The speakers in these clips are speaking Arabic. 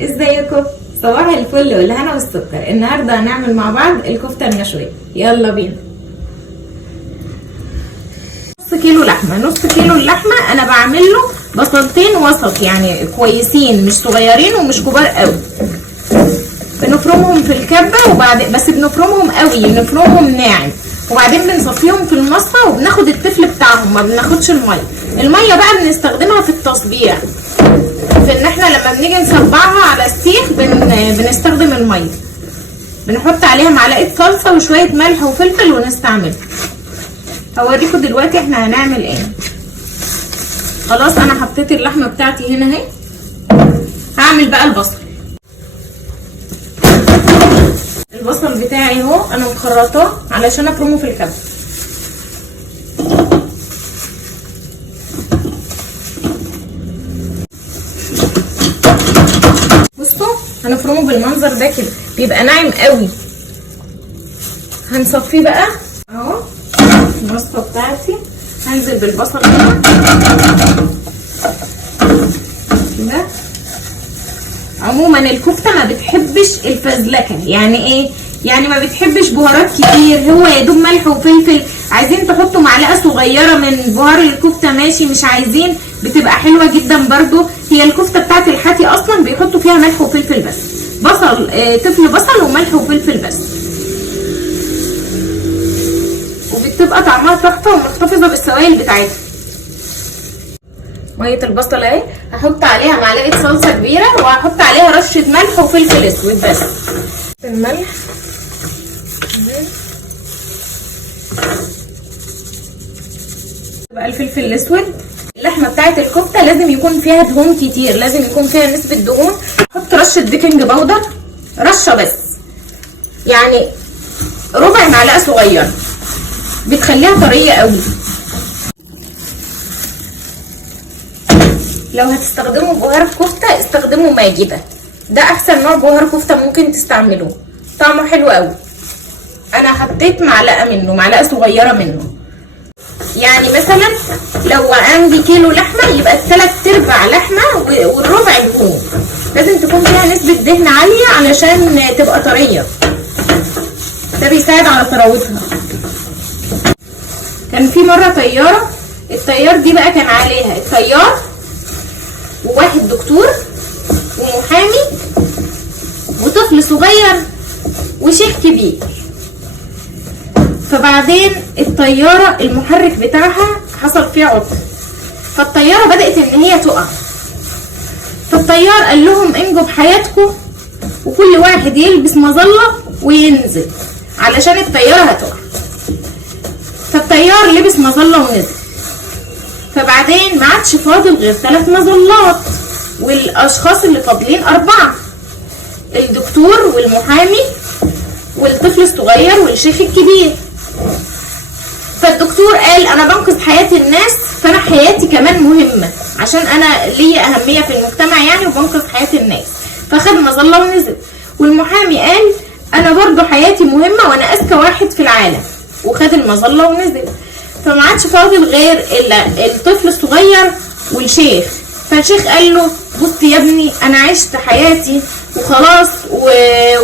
ازيكم؟ صباح الفل والهنا والسكر. النهارده هنعمل مع بعض الكفته المشويه. يلا بينا. نص كيلو لحمه. نص كيلو اللحمه انا بعمل له بصلتين وسط، يعني كويسين، مش صغيرين ومش كبار قوي. بنفرمهم في الكبه وبعدين بس بنفرمهم قوي، بنفرمهم ناعم، وبعدين بنصفيهم في المصفى وبناخد التفل بتاعهم، ما بناخدش الميه. الميه بقى بنستخدمها في التصبيع، في ان احنا لما بنيجي نصبعها على السيخ بنستخدم الميه. بنحط عليها معلقه صلصه وشويه ملح وفلفل ونستعملها. هوريكم دلوقتي احنا هنعمل ايه. خلاص انا حطيت اللحمه بتاعتي هنا اهي. هعمل بقى البصل. البصل بتاعي اهو انا مخرطاه علشان افرمه في الكبه. بصوا هنفرمه بالمنظر ده كده، بيبقى ناعم قوي. هنصفيه بقى اهو. الوصفه بتاعتي هنزل بالبصل هنا كده. عموما الكفته ما بتحبش الفزلكه، يعني ايه؟ يعني ما بتحبش بهارات كتير، هو يا دوب ملح وفلفل. عايزين تحطوا معلقه صغيره من بهار الكفته ماشي، مش عايزين بتبقى حلوه جدا برضو. هي الكفته بتاعت الحاتي اصلا بيحطوا فيها ملح وفلفل بس، بصل تفل بصل وملح وفلفل بس، وبتبقى طعمها تحفه ومحتفظه بالسوائل بتاعتها. ميه البصل اهي، هحط عليها معلقه صلصه كبيره وهحط عليها رشه ملح وفلفل اسود بس. الملح بقى الفلفل الاسود. اللحمه بتاعت الكفته لازم يكون فيها دهون كتير، لازم يكون فيها نسبه دهون. احط رشه بيكنج باودر، رشه بس، يعني ربع معلقه صغيره، بتخليها طريه قوي. لو هتستخدموا بهار الكفته استخدموا ماجدة، ده احسن نوع بهار كفته ممكن تستعملوه، طعمه حلو قوي. انا حطيت معلقه منه، معلقه صغيره منه. يعني مثلا لو عندي كيلو لحمه يبقى 3/4 لحمه والربع دهون. لازم تكون فيها نسبه دهن عاليه علشان تبقى طريه، ده بيساعد على طراوتها. كان في مره طياره، الطيار دي بقى كان عليها الطيار وواحد دكتور ومحامي وطفل صغير وشيخ كبير. فبعدين الطيارة المحرك بتاعها حصل فيه عطل، فالطيارة بدأت ان هي تقع. فالطيار قال لهم انجوا بحياتكم وكل واحد يلبس مظلة وينزل علشان الطيارة هتقع. فالطيار لبس مظلة ونزل. فبعدين ما عادش فاضل غير 3 مظلات، والاشخاص اللي فاضلين 4، الدكتور والمحامي والطفل الصغير والشيخ الكبير. فالدكتور قال انا بنقذ حياة الناس، فانا حياتي كمان مهمة عشان انا ليا اهمية في المجتمع يعني، وبنقذ حياة الناس. فخد مظلة ونزل. والمحامي قال انا برضو حياتي مهمة وانا اذكى واحد في العالم، وخد المظلة ونزل. فما عادش فاضل غير الطفل الصغير والشيخ. فالشيخ قال له بص يا ابني، انا عشت حياتي وخلاص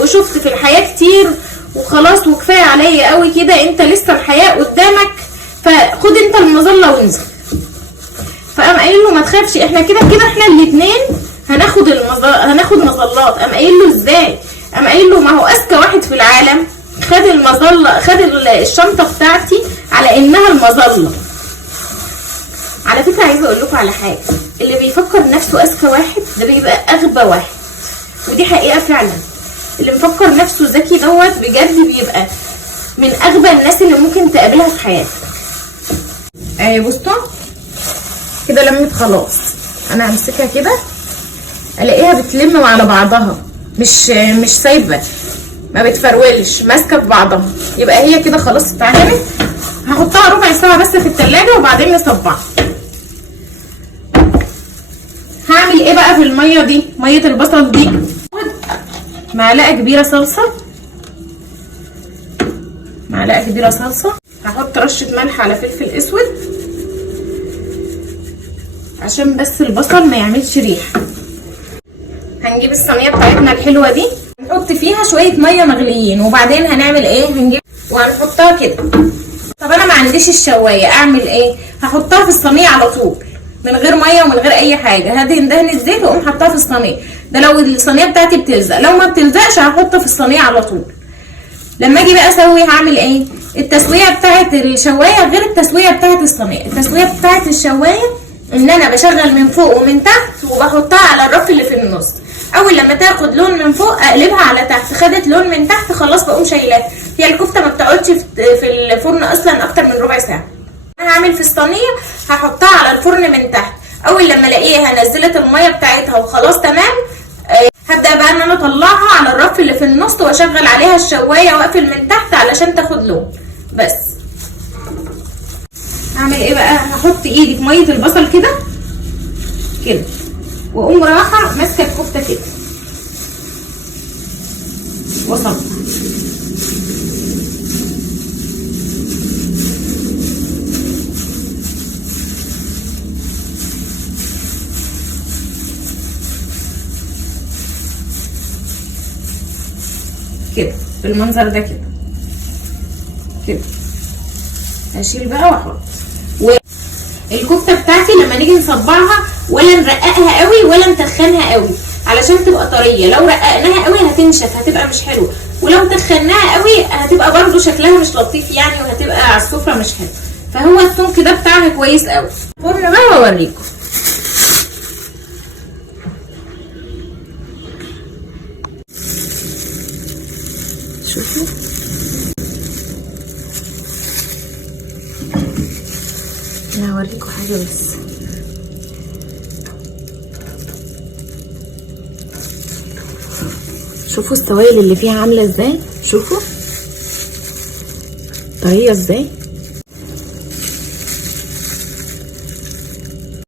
وشفت في الحياة كتير وخلاص، وكفاية عليا قوي كده، انت لسه الحياة قدامك، فخد انت المظلة وانزل. فقام قايل له ما تخافش، احنا كده كده احنا الاتنين هناخد مظلات. قام قايل له ازاي؟ قام قايل له ما هو اذكى واحد في العالم خد المظلة، خد الشنطة بتاعتي على انها المظلة. على فكرة عايزة اقول لكم على حاجة، اللي بيفكر نفسه اذكى واحد ده بيبقى اغبى واحد، ودي حقيقة فعلا. اللي مفكر نفسه ذكي دوت بجد بيبقى من اغبى الناس اللي ممكن تقابلها في حياتك. اهي بصوا كده لمت خلاص. انا همسكها كده الاقيها بتلم على بعضها، مش سايبه، ما بتفرولش، ماسكه في بعضها. يبقى هي كده خلاص اتعملت. هحطها ربع ساعه بس في التلاجة وبعدين نصبعها. هعمل ايه بقى في الميه دي؟ ميه البصل دي معلقه كبيره صلصه، معلقه كبيره صلصه. هحط رشه ملح على فلفل اسود عشان بس البصل ما يعملش ريحه. هنجيب الصينيه بتاعتنا الحلوه دي، نحط فيها شويه ميه مغليين، وبعدين هنعمل ايه؟ هنجيب وهنحطها كده. طب انا ما عنديش الشوايه، اعمل ايه؟ هحطها في الصينيه على طول من غير ميه ومن غير اي حاجه، هدهن دهنه زيت واقوم حطها في الصينيه. ده لو الصينيه بتاعتي بتلزق، لو ما بتلزقش هحطها في الصينيه على طول. لما اجي بقى اسوي هعمل ايه؟ التسويه بتاعت الشوايه غير التسويه بتاعت الصينيه. التسويه بتاعت الشوايه ان انا بشغل من فوق ومن تحت وبحطها على الرف اللي في النص. اول لما تاخد لون من فوق اقلبها على تحت، خدت لون من تحت خلاص بقوم شايلاها. هي الكفته ما بتقعدش في الفرن اصلا اكتر من ربع ساعه. انا هعمل في الصينيه هحطها على الفرن من تحت، اول لما الاقيها نزلت الميه بتاعتها وخلاص تمام، هبدا بقى ان انا اطلعها على الرف اللي في النص واشغل عليها الشوايه واقفل من تحت علشان تاخد لون. بس هعمل ايه بقى؟ هحط ايدي في ميه البصل كده كده، واقوم رايحه ماسكه الكفته كده واصبع كده بالمنظر ده كده كده. هشيل بقى واحط. والكفته بتاعتي لما نيجي نصبعها ولا نرققها قوي ولا نتخنها قوي علشان تبقى طريه. لو رققناها قوي هتنشف، هتبقى مش حلوه، ولو تخناها قوي هتبقى برضو شكلها مش لطيف يعني، وهتبقى على السفره مش حلو. فهو السمك ده بتاعها كويس قوي. فرن بقى واوريكم. شوفوا انا هوريكم حاجه بس. شوفوا السوائل اللي فيها عامله ازاي، شوفوا طريه ازاي.